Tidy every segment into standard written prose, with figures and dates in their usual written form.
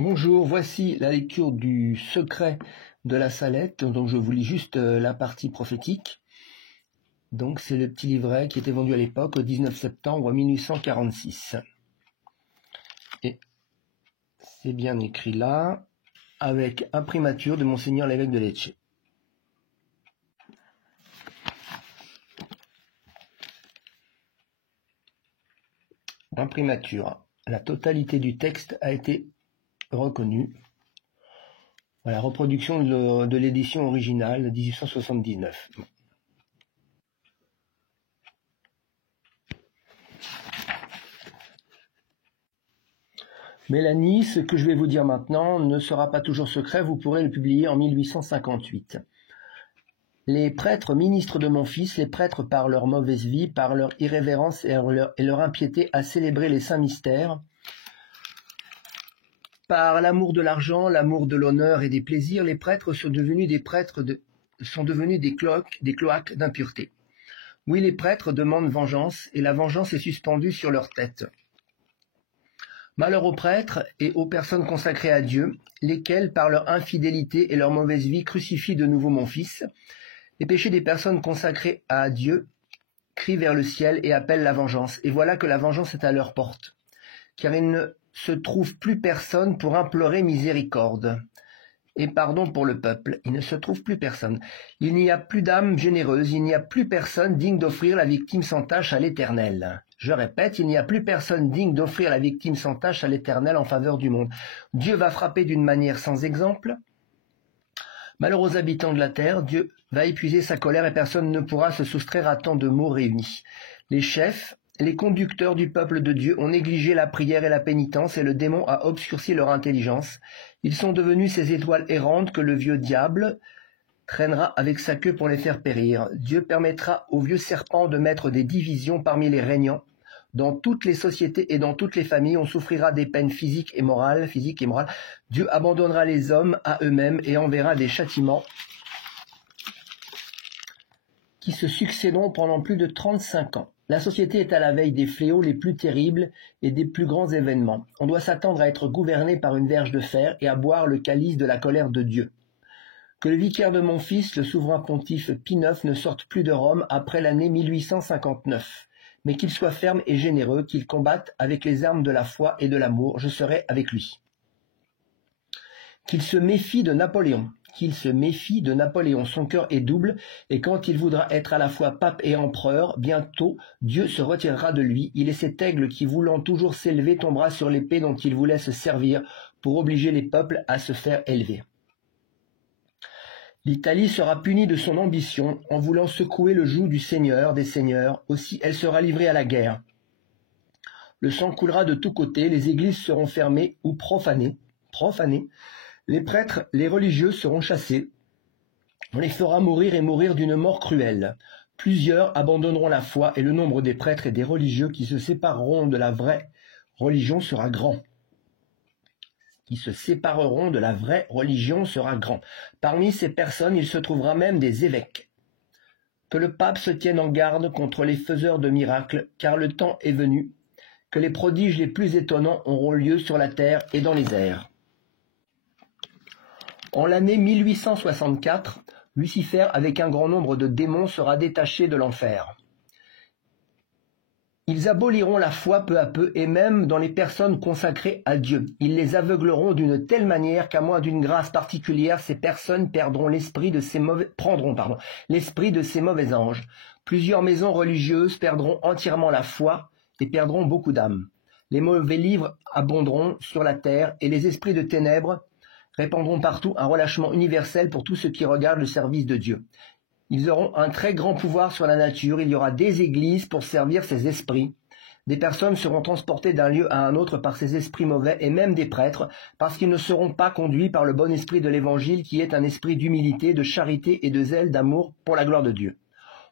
Bonjour, voici la lecture du Secret de la Salette. Donc je vous lis juste la partie prophétique. Donc c'est le petit livret qui était vendu à l'époque, au 19 septembre 1846. Et c'est bien écrit là, avec imprimature de Monseigneur l'évêque de Lecce. Imprimature. La totalité du texte a été reconnue. Voilà, reproduction de l'édition originale de 1879. Mélanie, ce que je vais vous dire maintenant ne sera pas toujours secret, vous pourrez le publier en 1858. Les prêtres ministres de mon fils, les prêtres par leur mauvaise vie, par leur irrévérence et leur impiété à célébrer les saints mystères, par l'amour de l'argent, l'amour de l'honneur et des plaisirs, les prêtres sont devenus des cloaques d'impureté. Oui, les prêtres demandent vengeance, et la vengeance est suspendue sur leur tête. Malheur aux prêtres et aux personnes consacrées à Dieu, lesquels, par leur infidélité et leur mauvaise vie, crucifient de nouveau mon fils. Les péchés des personnes consacrées à Dieu crient vers le ciel et appellent la vengeance. Et voilà que la vengeance est à leur porte, car il ne se trouve plus personne pour implorer miséricorde et pardon pour le peuple. Il ne se trouve plus personne. Il n'y a plus d'âme généreuse, il n'y a plus personne digne d'offrir la victime sans tache à l'Éternel. Je répète, il n'y a plus personne digne d'offrir la victime sans tache à l'Éternel en faveur du monde. Dieu va frapper d'une manière sans exemple. Malheur aux habitants de la terre, Dieu va épuiser sa colère et personne ne pourra se soustraire à tant de mots réunis. Les chefs, les conducteurs du peuple de Dieu ont négligé la prière et la pénitence et le démon a obscurci leur intelligence. Ils sont devenus ces étoiles errantes que le vieux diable traînera avec sa queue pour les faire périr. Dieu permettra au vieux serpent de mettre des divisions parmi les régnants. Dans toutes les sociétés et dans toutes les familles, on souffrira des peines physiques et morales. Dieu abandonnera les hommes à eux-mêmes et enverra des châtiments qui se succéderont pendant plus de 35 ans. La société est à la veille des fléaux les plus terribles et des plus grands événements. On doit s'attendre à être gouverné par une verge de fer et à boire le calice de la colère de Dieu. Que le vicaire de mon fils, le souverain pontife Pie IX, ne sorte plus de Rome après l'année 1859. Mais qu'il soit ferme et généreux, qu'il combatte avec les armes de la foi et de l'amour, je serai avec lui. Qu'il se méfie de Napoléon, son cœur est double, et quand il voudra être à la fois pape et empereur, bientôt Dieu se retirera de lui, il est cet aigle qui, voulant toujours s'élever, tombera sur l'épée dont il voulait se servir pour obliger les peuples à se faire élever. L'Italie sera punie de son ambition en voulant secouer le joug du Seigneur des Seigneurs, aussi elle sera livrée à la guerre. Le sang coulera de tous côtés, les églises seront fermées ou profanées, les prêtres, les religieux seront chassés, on les fera mourir et mourir d'une mort cruelle. Plusieurs abandonneront la foi et le nombre des prêtres et des religieux qui se sépareront de la vraie religion sera grand. Parmi ces personnes, il se trouvera même des évêques. Que le pape se tienne en garde contre les faiseurs de miracles, car le temps est venu, que les prodiges les plus étonnants auront lieu sur la terre et dans les airs. En l'année 1864, Lucifer, avec un grand nombre de démons, sera détaché de l'enfer. Ils aboliront la foi peu à peu, et même dans les personnes consacrées à Dieu. Ils les aveugleront d'une telle manière qu'à moins d'une grâce particulière, ces personnes prendront l'esprit de ces mauvais anges. Plusieurs maisons religieuses perdront entièrement la foi et perdront beaucoup d'âmes. Les mauvais livres abonderont sur la terre, et les esprits de ténèbres répandront partout un relâchement universel pour tous ceux qui regardent le service de Dieu. Ils auront un très grand pouvoir sur la nature, il y aura des églises pour servir ces esprits. Des personnes seront transportées d'un lieu à un autre par ces esprits mauvais et même des prêtres, parce qu'ils ne seront pas conduits par le bon esprit de l'évangile qui est un esprit d'humilité, de charité et de zèle d'amour pour la gloire de Dieu.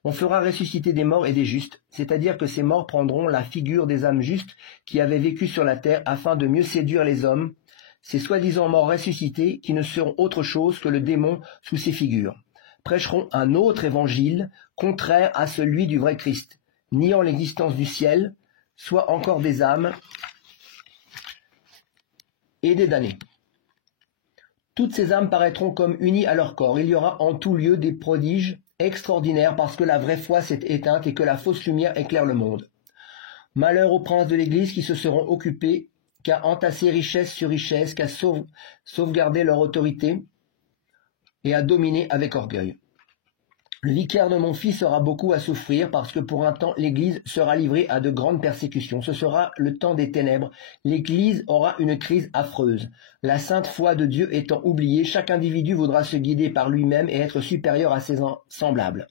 On fera ressusciter des morts et des justes, c'est-à-dire que ces morts prendront la figure des âmes justes qui avaient vécu sur la terre afin de mieux séduire les hommes, ces soi-disant morts ressuscités qui ne seront autre chose que le démon sous ces figures. Prêcheront un autre évangile, contraire à celui du vrai Christ, niant l'existence du ciel, soit encore des âmes et des damnés. Toutes ces âmes paraîtront comme unies à leur corps. Il y aura en tout lieu des prodiges extraordinaires parce que la vraie foi s'est éteinte et que la fausse lumière éclaire le monde. Malheur aux princes de l'Église qui se seront occupés qu'à entasser richesse sur richesse, qu'à sauvegarder leur autorité et à dominer avec orgueil. Le vicaire de mon fils aura beaucoup à souffrir parce que pour un temps l'Église sera livrée à de grandes persécutions. Ce sera le temps des ténèbres. L'Église aura une crise affreuse. La sainte foi de Dieu étant oubliée, chaque individu voudra se guider par lui-même et être supérieur à ses semblables.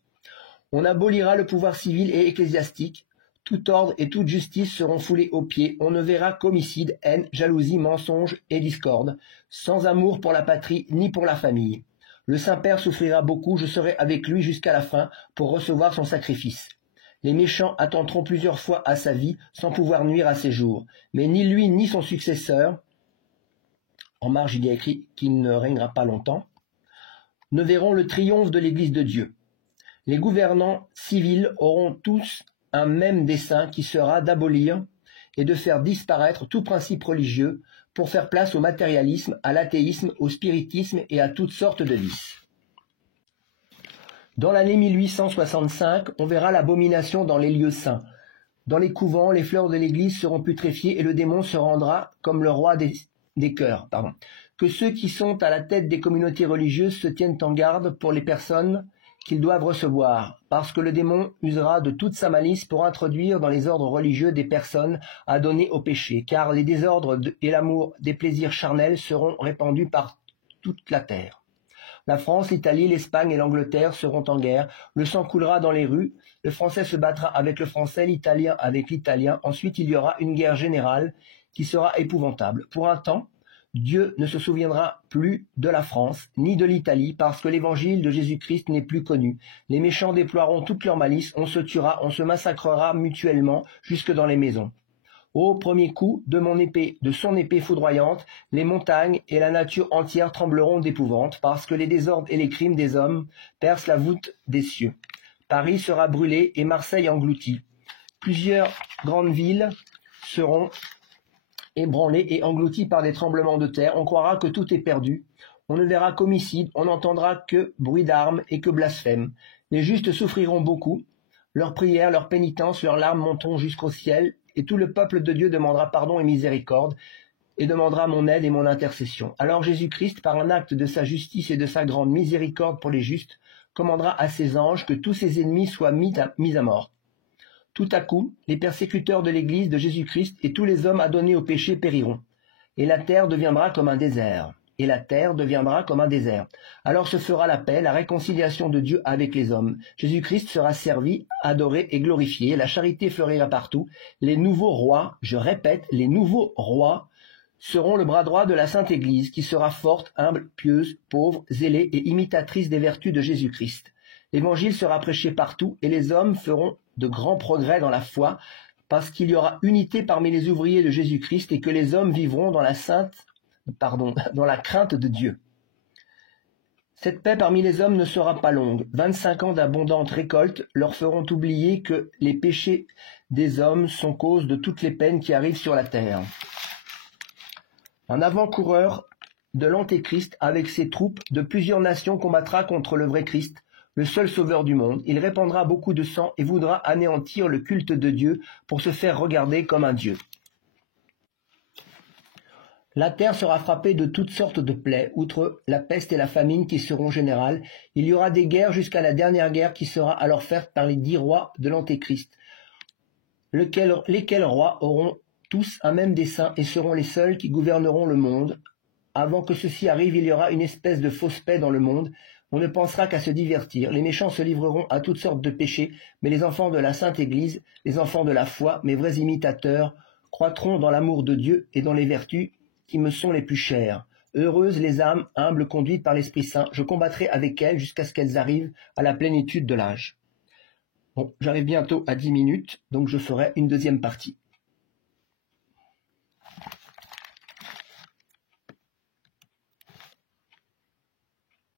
On abolira le pouvoir civil et ecclésiastique. Tout ordre et toute justice seront foulés aux pieds. On ne verra qu'homicide, haine, jalousie, mensonge et discorde, sans amour pour la patrie ni pour la famille. Le Saint-Père souffrira beaucoup, je serai avec lui jusqu'à la fin pour recevoir son sacrifice. Les méchants attenteront plusieurs fois à sa vie sans pouvoir nuire à ses jours. Mais ni lui ni son successeur, en marge il y a écrit qu'il ne régnera pas longtemps, ne verront le triomphe de l'Église de Dieu. Les gouvernants civils auront tous un même dessein qui sera d'abolir et de faire disparaître tout principe religieux pour faire place au matérialisme, à l'athéisme, au spiritisme et à toutes sortes de vices. Dans l'année 1865, on verra l'abomination dans les lieux saints. Dans les couvents, les fleurs de l'église seront putréfiées et le démon se rendra comme le roi des cœurs. Que ceux qui sont à la tête des communautés religieuses se tiennent en garde pour les personnes qu'ils doivent recevoir, parce que le démon usera de toute sa malice pour introduire dans les ordres religieux des personnes à donner au péché, car les désordres et l'amour des plaisirs charnels seront répandus par toute la terre. La France, l'Italie, l'Espagne et l'Angleterre seront en guerre, le sang coulera dans les rues, le français se battra avec le français, l'italien avec l'italien, ensuite il y aura une guerre générale qui sera épouvantable. Pour un temps, Dieu ne se souviendra plus de la France, ni de l'Italie, parce que l'évangile de Jésus-Christ n'est plus connu. Les méchants déploieront toute leur malice, on se tuera, on se massacrera mutuellement, jusque dans les maisons. Au premier coup de son épée foudroyante, les montagnes et la nature entière trembleront d'épouvante, parce que les désordres et les crimes des hommes percent la voûte des cieux. Paris sera brûlé et Marseille engloutie. Plusieurs grandes villes seront ébranlé et englouti par des tremblements de terre, on croira que tout est perdu. On ne verra qu'homicide, on n'entendra que bruit d'armes et que blasphème. Les justes souffriront beaucoup. Leurs prières, leurs pénitences, leurs larmes monteront jusqu'au ciel, et tout le peuple de Dieu demandera pardon et miséricorde, et demandera mon aide et mon intercession. Alors Jésus-Christ, par un acte de sa justice et de sa grande miséricorde pour les justes, commandera à ses anges que tous ses ennemis soient mis à mort. Tout à coup, les persécuteurs de l'Église de Jésus-Christ et tous les hommes adonnés au péché périront. Et la terre deviendra comme un désert. Et la terre deviendra comme un désert. Alors se fera la paix, la réconciliation de Dieu avec les hommes. Jésus-Christ sera servi, adoré et glorifié. La charité fleurira partout. Les nouveaux rois, je répète, les nouveaux rois seront le bras droit de la Sainte Église, qui sera forte, humble, pieuse, pauvre, zélée et imitatrice des vertus de Jésus-Christ. L'Évangile sera prêché partout et les hommes feront de grands progrès dans la foi, parce qu'il y aura unité parmi les ouvriers de Jésus-Christ et que les hommes vivront dans dans la crainte de Dieu. Cette paix parmi les hommes ne sera pas longue. 25 ans d'abondantes récoltes leur feront oublier que les péchés des hommes sont cause de toutes les peines qui arrivent sur la terre. Un avant-coureur de l'Antéchrist avec ses troupes de plusieurs nations combattra contre le vrai Christ, le seul sauveur du monde. Il répandra beaucoup de sang et voudra anéantir le culte de Dieu pour se faire regarder comme un Dieu. La terre sera frappée de toutes sortes de plaies, outre la peste et la famine qui seront générales. Il y aura des guerres jusqu'à la dernière guerre qui sera alors faite par les 10 rois de l'Antéchrist, lesquels rois auront tous un même dessein et seront les seuls qui gouverneront le monde. Avant que ceci arrive, il y aura une espèce de fausse paix dans le monde. On ne pensera qu'à se divertir. Les méchants se livreront à toutes sortes de péchés, mais les enfants de la Sainte Église, les enfants de la foi, mes vrais imitateurs, croîtront dans l'amour de Dieu et dans les vertus qui me sont les plus chères. Heureuses les âmes humbles conduites par l'Esprit Saint, je combattrai avec elles jusqu'à ce qu'elles arrivent à la plénitude de l'âge. Bon, j'arrive bientôt à 10 minutes, donc je ferai une deuxième partie.